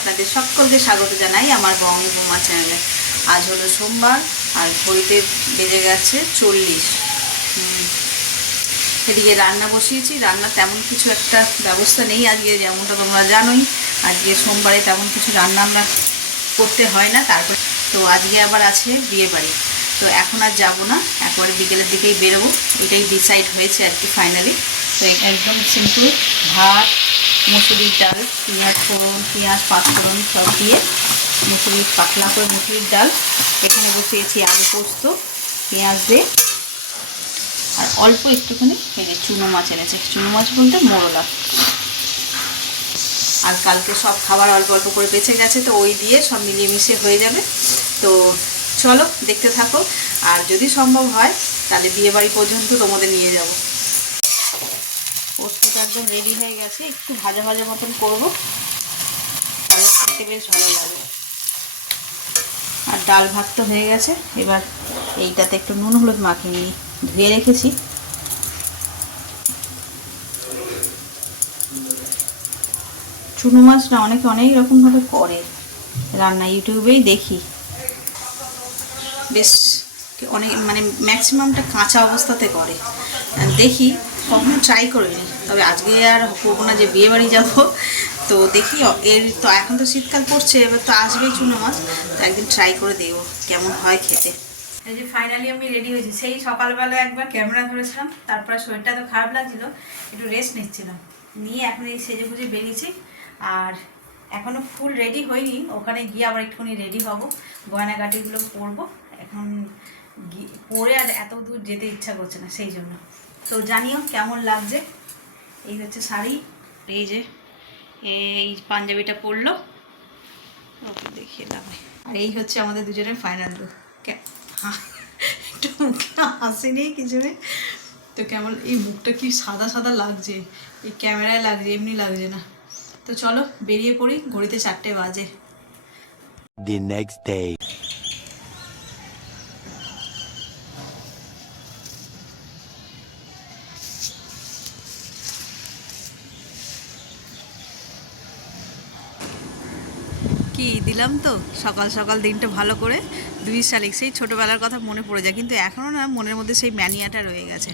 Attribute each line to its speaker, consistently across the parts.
Speaker 1: আপনাদের সকলকে স্বাগত জানাই আমার বঙ্গমা চ্যানেলে। আজ হলো সোমবার, আর ঘড়িতে বেজে গেছে চল্লিশ। এদিকে রান্না বসিয়েছি, রান্না তেমন কিছু একটা ব্যবস্থা নেই আজকে, যেমনটা তোমরা জানোই। আজকে সোমবারে তেমন কিছু রান্না আমরা করতে হয় না, তারপর তো আজকে আবার আছে বিয়ে বাড়ি। তো এখন আর যাব না, একবারে বিকেলের দিকেই বেরোবো, এটাই ডিসাইড হয়েছে আর কি ফাইনালি তো একদম সিম্পল ভাত মুসুরির ডাল, পেঁয়াজ ফোড়ন, পেঁয়াজ পাঁচফোড়ন সব দিয়ে মুসুরির পাতলা করে মুসুরির ডাল। এখানে বসিয়েছি আলু পোস্ত, পেঁয়াজ দিয়ে। আর অল্প একটুখানি এই চুনো মাছ এনেছে। চুনো মাছ বলতে মোরলা। আর কালকে সব খাবার অল্প অল্প করে বেঁচে গেছে, তো ওই দিয়ে সব মিলিয়ে মিশিয়ে হয়ে যাবে। তো চলো, দেখতে থাকো। আর যদি সম্ভব হয়, তাহলে বিয়েবাড়ি পর্যন্ত তোমাদের নিয়ে যাব। পোস্তটা একদম রেডি হয়ে গেছে। একটু ভাজা ভাজা মতন করব। তাহলে খেতে বেশ ভালো লাগবে আর ডাল ভাত তো হয়ে গেছে। এবার এইটাতে একটু নুন হলুদ মাখিয়ে নিই। ধুয়ে রেখেছি। চুনো মাছটা অনেকে অনেক রকমভাবে করে। রান্না ইউটিউবেই দেখি। বেশ অনেক মানে ম্যাক্সিমামটা কাঁচা অবস্থাতে করে। দেখি, কখনো ট্রাই করিনি। তবে আজকে আর করব না যে বিয়ে বাড়ি যাব। তো দেখি, এর তো এখন তো শীতকাল পড়ছে, এবার তো আসবেই চুনো মাছ। তো একদিন ট্রাই করে দেখব কেমন হয় খেতে। এই যে ফাইনালি আমি রেডি হয়েছি। সেই সকালবেলা একবার ক্যামেরা ধরেছিলাম, তারপরে শরীরটা তো খারাপ লাগছিল, একটু রেস্ট নিচ্ছিলাম। নিয়ে এখন এই সেজে গুজে বেরিয়েছি, আর এখনও ফুল রেডি হয়নি। ওখানে গিয়ে আবার একটুখানি রেডি হব। গয়নাগাটিগুলো পরবো। এখন পরে আর এত দূর যেতে ইচ্ছা করছে না, সেই জন্য। তো জানিও কেমন লাগছে? এই হচ্ছে শাড়ি, এই যে এই পাঞ্জাবিটা পরলো। ওকে, দেখিয়ে দাও। আর এই হচ্ছে আমাদের দুজনের ফাইনাল লুক একটু মুখে কিছু নেই। তো কেমন, এই মুখটা কি সাদা সাদা লাগছে? এই ক্যামেরায় লাগছে, এমনি লাগছে না। তো চলো, বেরিয়ে পড়ি, ঘড়িতে চারটে বাজে।
Speaker 2: The next day.
Speaker 1: কি দিলাম তো, সকাল সকাল দিনটা ভালো করে। দুই শালিক, সেই ছোটোবেলার কথা মনে পড়ে যায়, কিন্তু এখনও না মনের মধ্যে সেই ম্যানিয়াটা রয়ে গেছে।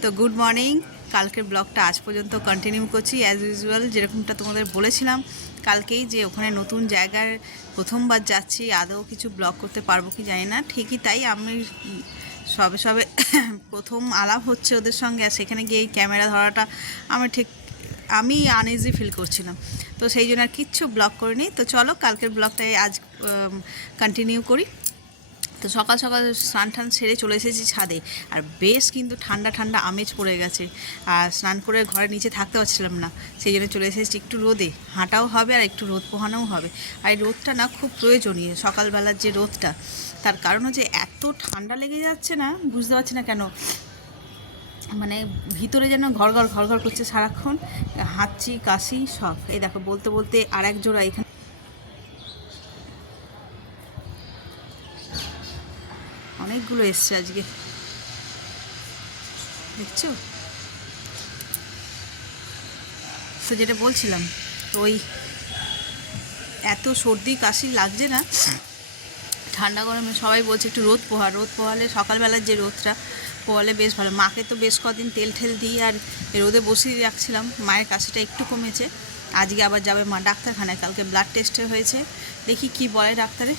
Speaker 1: তো গুড মর্নিং কালকের ব্লগটা আজ পর্যন্ত কন্টিনিউ করছি। অ্যাজ ইউজুয়াল যেরকমটা তোমাদের বলেছিলাম, কালকেই যে ওখানে নতুন জায়গার প্রথমবার যাচ্ছি, আদৌ কিছু ব্লগ করতে পারব কি জানি না, ঠিকই তাই আমি সবে সবে প্রথম আলাপ হচ্ছে ওদের সঙ্গে, আর সেখানে গিয়ে ক্যামেরা ধরাটা আমি ঠিক আমি আনইজি ফিল করছিলাম। তো সেই জন্য আর কিচ্ছু ব্লগ করিনি। তো চলো কালকের ব্লগটাই আজ কন্টিনিউ করি। তো সকাল সকাল স্নান টান সেরে চলে এসেছি ছাদে। আর বেশ কিন্তু ঠান্ডা ঠান্ডা আমেজ পড়ে গেছে। আর স্নান করে ঘরের নিচে থাকতে পারছিলাম না। সেই জন্য চলে এসেছি একটু রোদে। হাঁটাও হবে আর একটু রোদ পোহানোও হবে। আর এই রোদটা না খুব প্রয়োজনীয় সকালবেলার যে রোদটা, তার কারণ হচ্ছে এত ঠান্ডা লেগে যাচ্ছে না, বুঝতে পারছি না কেন। মানে ভিতরে যেন ঘর ঘর ঘর ঘর করছে সারাক্ষণ। হাঁচি, কাশি সব। এই দেখো, বলতে বলতে আর এক জোড়া এখানে। অনেকগুলো এসছে আজকে। দেখছ? তো যেটা বলছিলাম, তো ওই এত সর্দি, কাশি লাগছে না। ঠান্ডা গরমে সবাই বলছে একটু রোদ পোহা রোদ পোহালে সকালবেলার যে রোদটা পোহালে বেশ ভালো। মাকে তো বেশ কদিন তেল ঠেল দিয়ে আর রোদে বসিয়ে রাখছিলাম। মায়ের কাশিটা একটু কমেছে। আজকে আবার যাবে মা ডাক্তারখানায়। কালকে ব্লাড টেস্টে হয়েছে। দেখি কি বলে ডাক্তারে।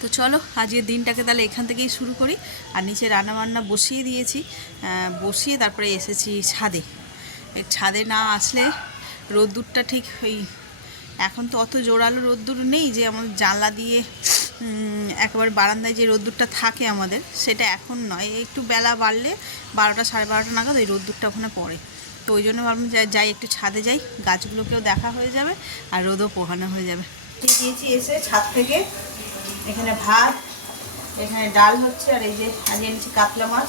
Speaker 1: তো চলো, আজকের দিনটাকে তাহলে এখান থেকেই শুরু করি। আর নিচে রান্নাবান্না বসিয়ে দিয়েছি। বসিয়ে তারপরে এসেছি ছাদে। ছাদে না আসলে রোদ্দুরটা ঠিক ওই এখন তো অত জোরালো রোদ্দুর নেই যে, আমার জানলা দিয়ে একেবারে বারান্দায় যে রোদ্দুরটা থাকে আমাদের, সেটা এখন নয়। একটু বেলা বাড়লে বারোটা সাড়ে বারোটা নাগাদ ওই রোদ্দুরটা ওখানে পড়ে। তো ওই জন্য ভাবলাম যাই, একটু ছাদে যাই, গাছগুলোকেও দেখা হয়ে যাবে আর রোদও পোহানো হয়ে যাবে। দিয়েছি এসে ছাদ থেকে এখানে ভাত, এখানে ডাল হচ্ছে, আর এই যে আজকে এনেছি কাতলা মাছ।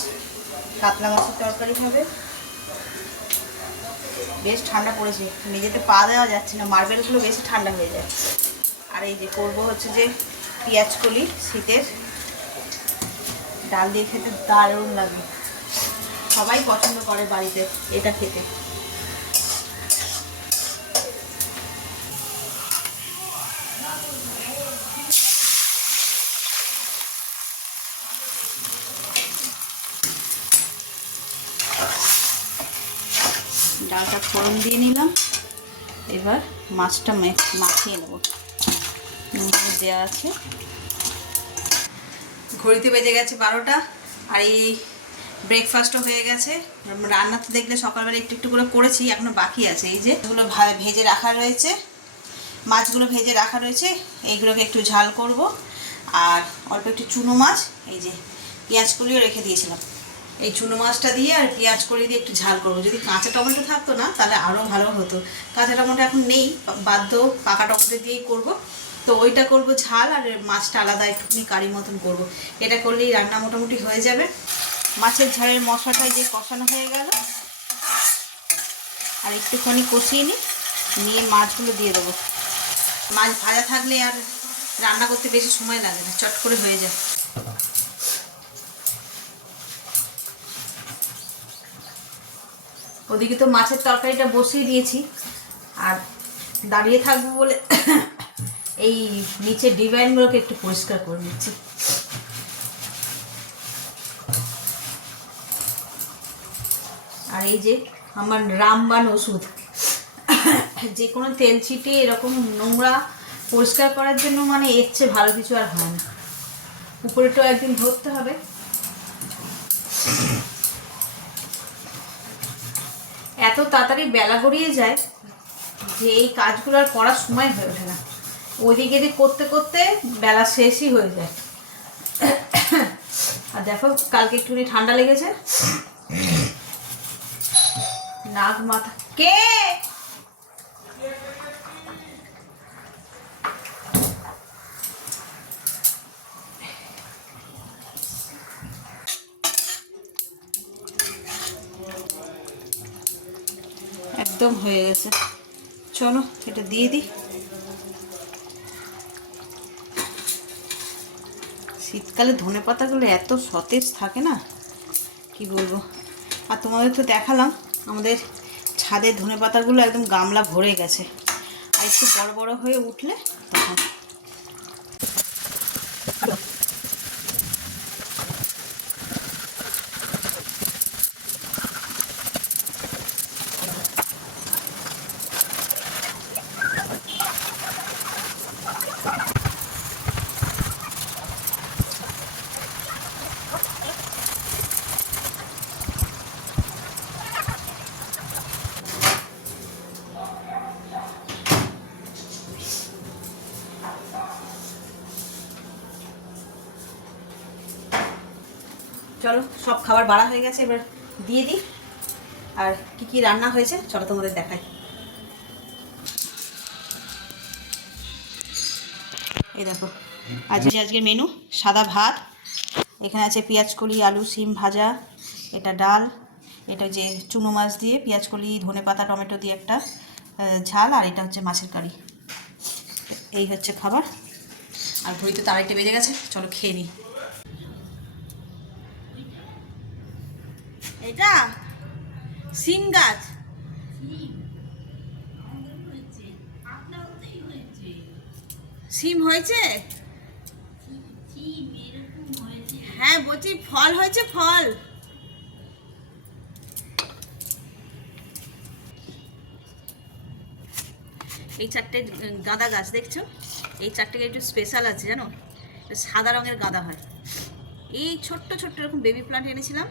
Speaker 1: কাতলা মাছের তরকারি হবে। বেশ ঠান্ডা পড়েছে নিজেতে পা দেওয়া যাচ্ছে না, মার্বেলগুলো বেশি ঠান্ডা হয়ে যায় আর এই যে করব হচ্ছে যে পেঁয়াজ কলি, শীতের। ডাল দিয়ে খেতে দারুণ লাগে। সবাই পছন্দ করে বাড়িতে এটা খেতে। ডালটা ফোড়ন দিয়ে নিলাম। এবার মাছটা মাখিয়ে নেব। দেওয়া আছে। ঘড়িতে বেজে গেছে বারোটা আর এই ব্রেকফাস্টও হয়ে গেছে। রান্না তো দেখলে সকালবেলা একটু একটু করে করেছি, এখনও বাকি আছে। এই যে এগুলো ভেজে রাখা রয়েছে। মাছগুলো ভেজে রাখা রয়েছে। এইগুলোকে একটু ঝাল করব। আর অল্প একটু চুনো মাছ, এই যে পেঁয়াজ কলিও রেখে দিয়েছিলাম। এই চুনো মাছটা দিয়ে আর পেঁয়াজ কলি দিয়ে একটু ঝাল করব। যদি কাঁচা টমেটো থাকতো না, তাহলে আরও ভালো হতো। কাঁচা টমেটো এখন নেই বাধ্য পাকা টমেটো দিয়েই করব। তো ওইটা করব ঝাল আর মাছটা আলাদা একটুখানি কারি মতন করব। এটা করলেই রান্না মোটামুটি হয়ে যাবে। মাছের ঝালের মশলাটাই যে কষানো হয়ে গেল। আর একটুখানি কষিয়ে নিই। নিয়ে মাছগুলো দিয়ে দেবো। মাছ ভাজা থাকলে আর রান্না করতে বেশি সময় লাগে না, চট করে হয়ে যায়। ওদিকে তো মাছের তরকারিটা বসিয়ে দিয়েছি। আর দাঁড়িয়ে থাকব বলে এই নিচের ডিজাইনগুলোকে একটু পরিষ্কার করে নিচ্ছি। আর এই যে আমার রামবান ওষুধ যে কোনো তেল ছিটে এরকম নোংরা পরিষ্কার করার জন্য মানে এর চেয়ে ভালো কিছু আর হয় না। উপরেটাও একদিন ধরতে হবে। এত তাড়াতাড়ি বেলা গড়িয়ে যায় যে এই কাজগুলো আর করার সময় হয়ে ওঠে না। ওইদিকে এদিক করতে করতে বেলা শেষই হয়ে যায়। আর দেখো, কালকে একটুখানি ঠান্ডা লেগেছে। নাক, মাথা। কে? একদম হয়ে গেছে। চলো, এটা দিয়ে দিই। শীতকালে ধনে পাতাগুলো এত সতেজ থাকে না, কি বলব? আর তোমাদের তো দেখালাম, আমাদের ছাদের ধনে পাতাগুলো একদম গামলা ভরে গেছে। আর একটু বড় বড় হয়ে উঠলে তখন চলো সব খাবার বাড়া হয়ে গেছে, এবার দিয়ে দিই। আর কি কি রান্না হয়েছে, চলো তোমাদের দেখাই। এই দেখো আজ আজকের মেনু সাদা ভাত। এখানে আছে পেঁয়াজ কলি আলু, সিম ভাজা, এটা ডাল, এটা যে চুনো মাছ দিয়ে পেঁয়াজ কলি ধনে পাতা, টমেটো দিয়ে একটা ঝাল, আর এটা হচ্ছে মাছের কারি। এই হচ্ছে খাবার। আর ঘড়িতে তারাইটে বেজে গেছে, চলো খেয়ে নিই। এটা? সিম গাছ। সিম হয়েছে? হ্যাঁ বলছি ফল হয়েছে, ফল। এই চারটে গাঁদা গাছ, দেখছ? এই চারটে একটু স্পেশাল আছে, জানো? সাদা রঙের গাঁদা হয়। এই ছোট্ট ছোট্ট এরকম বেবি প্লান্ট এনেছিলাম।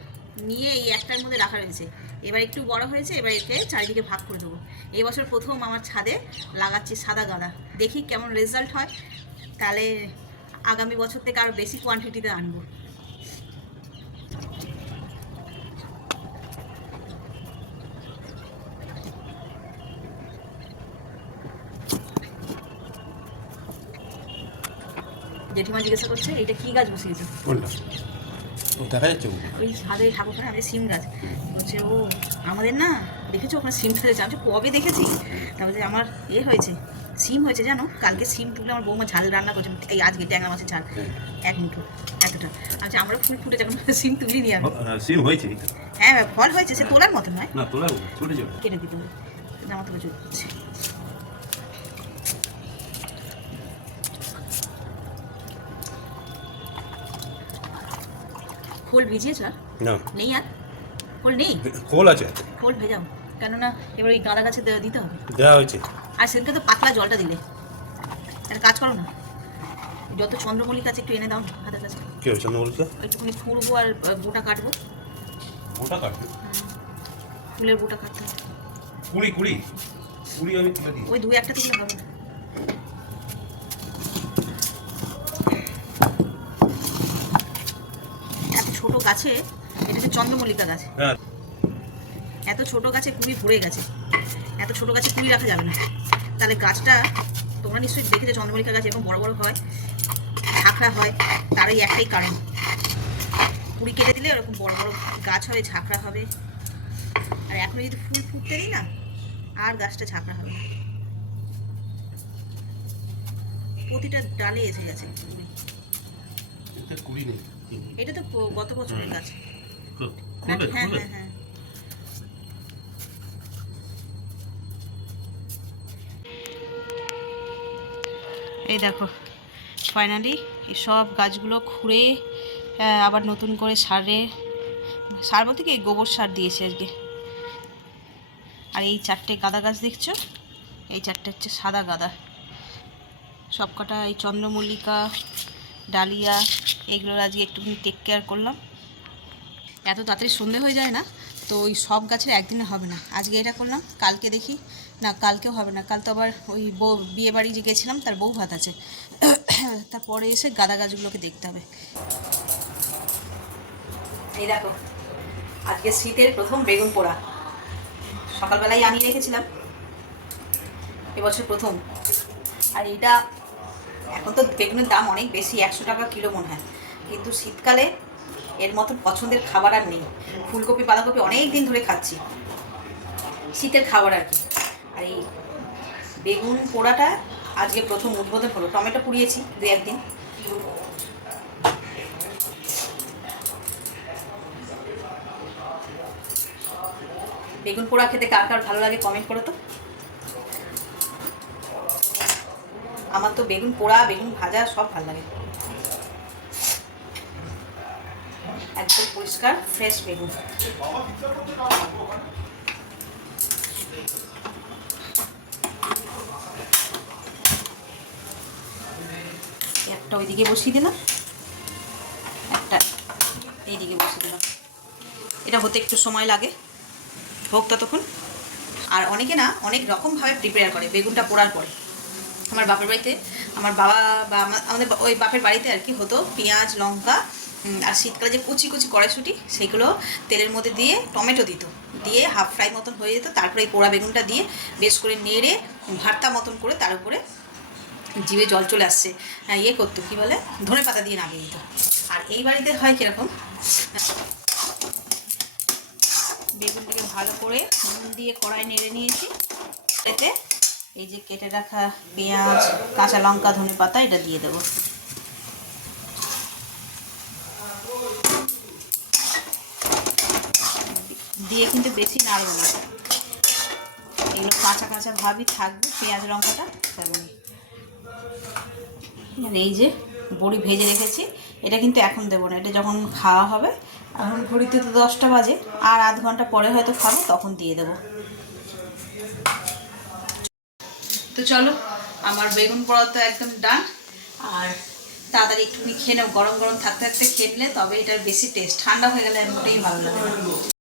Speaker 1: নিয়ে এই একটার মধ্যে রাখা রয়েছে। এবার একটু বড় হয়েছে, এবার একে চারিদিকে ভাগ করে দেবো। এই বছর প্রথম আমার ছাদে লাগাচ্ছি সাদা গাঁদা। দেখি কেমন রেজাল্ট হয়। তাহলে আগামী বছর থেকে আরও বেশি কোয়ান্টিটিতে আনব। জেঠিমা জিজ্ঞাসা করছে, এটা কি গাছ বসিয়েছে?
Speaker 3: দেখা যাচ্ছে
Speaker 1: ওই ছাদে ঠাকুরখানে আমাদের সিম গাছ। বলছে ও আমাদের না দেখেছ? ওখানে সিম ফেলেছে। আমি কবে দেখেছি? তারপরে আমার এ হয়েছে। সিম হয়েছে জানো? কালকে সিম তুলে আমার বৌমা ঝাল রান্না করছে। এই আজকে ট্যাংরা মাছের ঝাল।
Speaker 3: হ্যাঁ।
Speaker 1: এক মুঠো এতটা আচ্ছা আমরা ফুল ফুটে যখন সিম তুলি নি আমি
Speaker 3: সিম হয়েছে।
Speaker 1: হ্যাঁ ফল হয়েছে সে তোলার মতো নয়।
Speaker 3: না তোলা ছোট ছোট
Speaker 1: কেটে দিতে হবে। জামা চলে খোল ভিজিয়েছ আর
Speaker 3: না।
Speaker 1: নেই আর? খোল নেই?
Speaker 3: খোল আছে।
Speaker 1: খোল ভেজাও। কেননা এবার ওই গাঁদা গাছে দে- দিতে হবে।
Speaker 3: দেওয়া হয়েছে।
Speaker 1: আর সেদিনকে তো পাতলা জলটা দিলে। একটা কাজ করো না। যত চন্দ্রমল্লিকা আছে একটু এনে দাও হাতের কাছে।
Speaker 3: কি হয়েছে চন্দ্রমল্লিকা?
Speaker 1: একটুখানি খুঁড়বো আর বোটা কাটবো।
Speaker 3: ওটা কাটবে?
Speaker 1: ফুলের বোটা কাটতে হবে।
Speaker 3: কুড়ি কুড়ি। কুড়ি আমি তুলে দিই।
Speaker 1: ওই দু একটা দিলে হবে না এত ছোট গাছে এটা হচ্ছে চন্দ্রমল্লিকা গাছ।
Speaker 3: হ্যাঁ।
Speaker 1: এত ছোট গাছে কুড়ি ভরে গেছে। এত ছোট গাছে কুড়ি রাখা যাবে না। তাহলে গাছটা তোমরা নিশ্চয়ই দেখেছ চন্দ্রমল্লিকা গাছ এরকম বড় বড় হয় ঝাঁকড়া হয় তার এই একটাই কারণ। কুড়ি কেটে দিলে ওরকম বড় বড় গাছ হবে ঝাঁকড়া হবে। আর এখন যদি ফুল ফুটতে দিই না আর গাছটা ঝাঁকড়া হবে। প্রতিটা ডালে এসে গেছে। কুড়ি।
Speaker 3: কুড়ি নেই।
Speaker 1: এটা তো গত বছরের গাছ
Speaker 3: খুলবে
Speaker 1: হ্যাঁ হ্যাঁ হ্যাঁ এই দেখো ফাইনালি এই সব গাছগুলো খুঁড়ে আবার নতুন করে সারে সার বলতে কি গোবর সার দিয়েছে আজকে। আর এই চারটে গাঁদা গাছ দেখছ? এই চারটে হচ্ছে সাদা গাঁদা। সবকটা এই চন্দ্রমল্লিকা ডালিয়া, এগুলোর আজকে একটুখানি টেক কেয়ার করলাম। এত তাড়াতাড়ি সন্ধে হয়ে যায় না, তো ওই সব গাছের একদিনে হবে না। আজকে এটা করলাম, কালকে দেখি। না, কালকেও হবে না, কাল তো আবার ওই বউ, বিয়ে বাড়ি যে গেছিলাম, তার বউ ভাত আছে। তারপরে এসে গাদা গাছগুলোকে দেখতে হবে। এই দেখো, আজকে শীতের প্রথম বেগুন পোড়া। সকালবেলায় আনিয়ে রেখেছিলাম, এবছর প্রথম। আর এটা এখন তো বেগুনের দাম অনেক বেশি, একশো টাকা কিলো মনে হয়। কিন্তু শীতকালে এর মতো পছন্দের খাবার আর নেই। ফুলকপি, বাঁধাকপি অনেক দিন ধরে খাচ্ছি। শীতের খাবার আর কি। আর এই বেগুন পোড়াটা আজকে প্রথম উদ্বোধন হলো। টমেটো পুড়িয়েছি দু একদিন। বেগুন পোড়া খেতে কার কার ভালো লাগে কমেন্ট করো তো। আমার তো বেগুন পোড়া, বেগুন ভাজা সব ভালো লাগে। একদম পরিষ্কার ফ্রেশ বেগুন। একটা ওইদিকে বসিয়ে দিলাম। একটা এইদিকে বসিয়ে দিলাম। এটা হতে একটু সময় লাগে, হোক ততক্ষণ। আর অনেকে না অনেক রকমভাবে প্রিপেয়ার করে বেগুনটা পোড়ার পরে। আমার বাপের বাড়িতে। আমার বাবা বা আমা- আমাদের ওই বাপের বাড়িতে আর কি হতো পেঁয়াজ লঙ্কা আর শীতকালে যে কুচি কুচি কড়াইশুটি সেগুলো তেলের মধ্যে দিয়ে টমেটো দিত। দিয়ে হাফ ফ্রাই মতন হয়ে যেত। তারপরে এই পোড়া বেগুনটা দিয়ে বেশ করে নেড়ে ভর্তা মতন করে তার উপরে জিভে জল চলে আসছে। হ্যাঁ, ইয়ে করতো কী বলে? ধনে পাতা দিয়ে নামিয়ে দিত। আর এই বাড়িতে হয় কীরকম? বেগুনটাকে ভালো করে নুন দিয়ে কড়াই নেড়ে নিয়েছি। এতে এই যে কেটে রাখা পেঁয়াজ, কাঁচা লঙ্কা, ধনে পাতা, এটা দিয়ে দেবো। দিয়ে কিন্তু বেশি নাড়বো না। এগুলো কাঁচা কাঁচা ভাবই থাকবে, পেঁয়াজ, লঙ্কাটা তেমন এই যে বড়ি ভেজে রেখেছি, এটা কিন্তু এখন দেবো না। এটা যখন খাওয়া হবে, এখন ঘড়িতে তো দশটা বাজে, আর আধ ঘণ্টা পরে হয়তো খাব, তখন দিয়ে দেবো। তো চলো, আমার বেগুন পোড়া তো একদম ডান আর তাড়াতাড়ি একটুখানি খেয়ে নেব গরম গরম থাকতে থাকতে খেয়ে নিলে তবে এটার বেশি টেস্ট ঠান্ডা হয়ে গেলে মোটেই ভালো লাগে